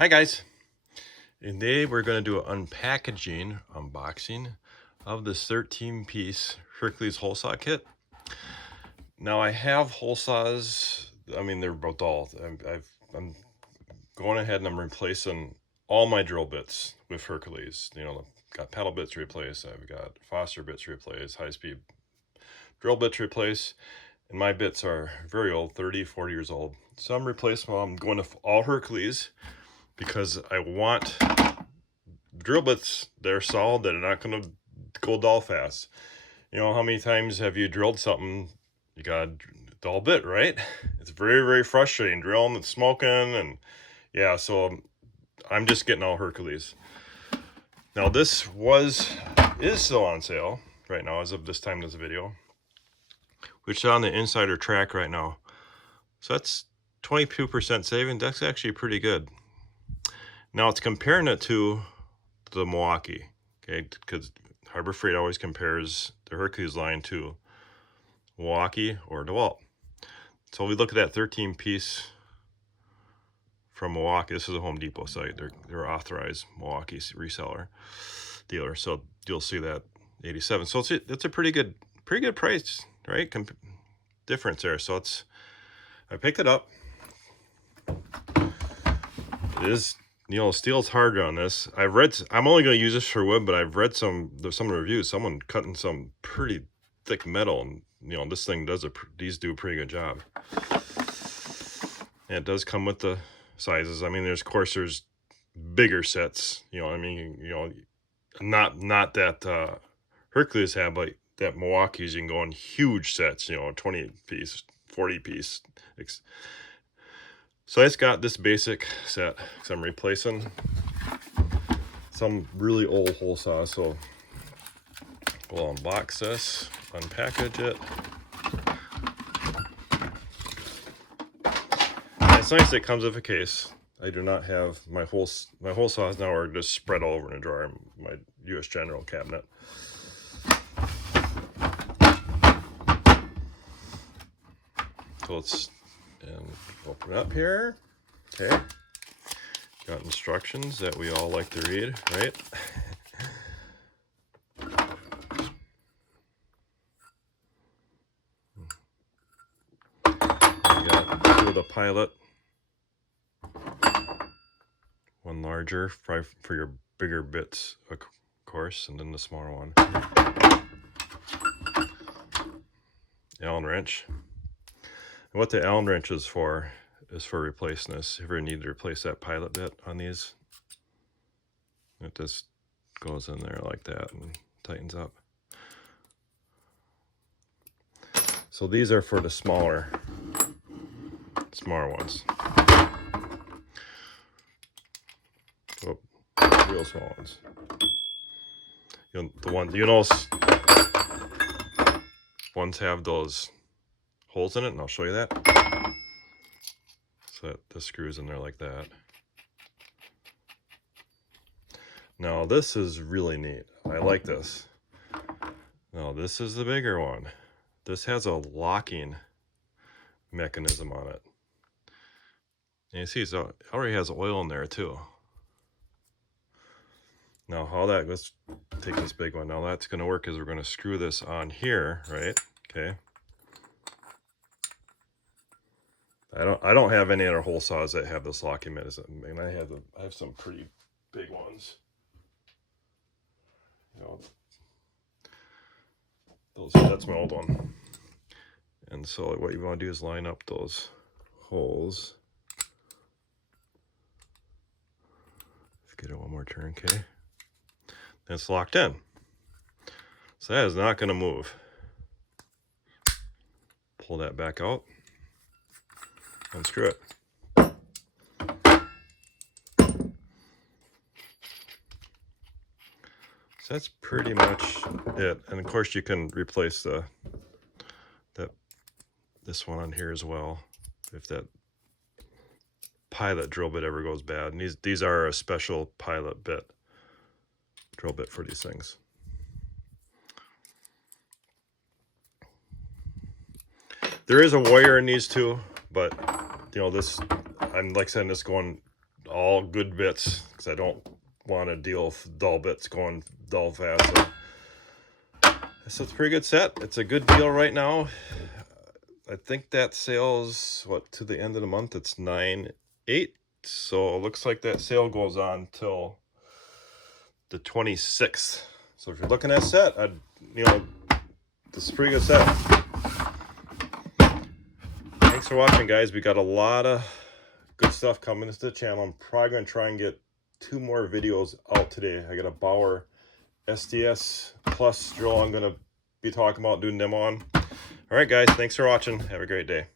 Hi guys, and today we're going to do an unboxing of this 13-piece Hercules hole saw kit. Now I have hole saws. I mean, they're both all. I'm going ahead and I'm replacing all my drill bits with Hercules. You know, I've got paddle bits to replace. I've got Foster bits to replace. High-speed drill bits to replace. And my bits are very old, 30, 40 years old. So I'm replacing them. I'm going to all Hercules because I want drill bits. They're solid. They're not going to go dull fast. You know, how many times have you drilled something, you got a dull bit, right? It's very, very frustrating drilling and smoking. And yeah, so I'm just getting all Hercules. Now this is still on sale right now as of this time of this video, which is on the insider track right now. So that's 22% saving. That's actually pretty good. Now it's comparing it to the Milwaukee, okay, because Harbor Freight always compares the Hercules line to Milwaukee or DeWalt. So we look at that 13-piece from Milwaukee. This is a Home Depot site. They're authorized Milwaukee reseller dealer. So you'll see that 87. So it's a pretty good price, right? Difference there. So I picked it up. It is, you know, steel's harder on this. I'm only going to use this for wood, but I've read some reviews. Someone cutting some pretty thick metal, and you know, this thing these do a pretty good job. And it does come with the sizes. I mean, of course there's bigger sets. You know, I mean, you know, not that Hercules have, but that Milwaukee's, you can go in huge sets. You know, 20-piece, 40-piece. So it's got this basic set because I'm replacing some really old hole saws. So we'll unbox this, unpackage it. And it's nice that it comes with a case. I do not have my hole saws now are just spread all over in a drawer in my U.S. General cabinet. So let's open it up here. Okay. Got instructions that we all like to read, right? We got two of the Pilot. One larger for your bigger bits, of course, and then the smaller one. Allen wrench. And what the Allen wrench is for replacing this. If you ever need to replace that Pilot bit on these, it just goes in there like that and tightens up. So these are for the smaller ones. Oh, real small ones. The ones, you know, ones have those holes in it, and I'll show you that. So that the screws in there like that. Now this is really neat. I like this. Now this is the bigger one. This has a locking mechanism on it. And you see, so it already has oil in there too. Now let's take this big one. Now that's gonna work is we're gonna screw this on here, right? Okay. I don't have any other hole saws that have this locking mechanism. And I have some pretty big ones. You know, that's my old one. And so what you want to do is line up those holes. Get it one more turn, okay? And it's locked in. So that is not going to move. Pull that back out. Unscrew it. So that's pretty much it. And of course you can replace this one on here as well if that Pilot drill bit ever goes bad. And these are a special Pilot drill bit for these things. There is a wire in these too, but you know, I'm like I said, this going all good bits because I don't want to deal with dull bits going dull fast. So it's a pretty good set. It's a good deal right now. I think that sale's what, to the end of the month. It's 9/8, so it looks like that sale goes on till the 26th. So if you're looking at a set, this is a pretty good set. Thanks for watching, guys. We got a lot of good stuff coming to the channel. I'm probably going to try and get 2 more videos out today. I got a Bauer SDS Plus drill I'm going to be talking about doing demo on. All right, guys. Thanks for watching. Have a great day.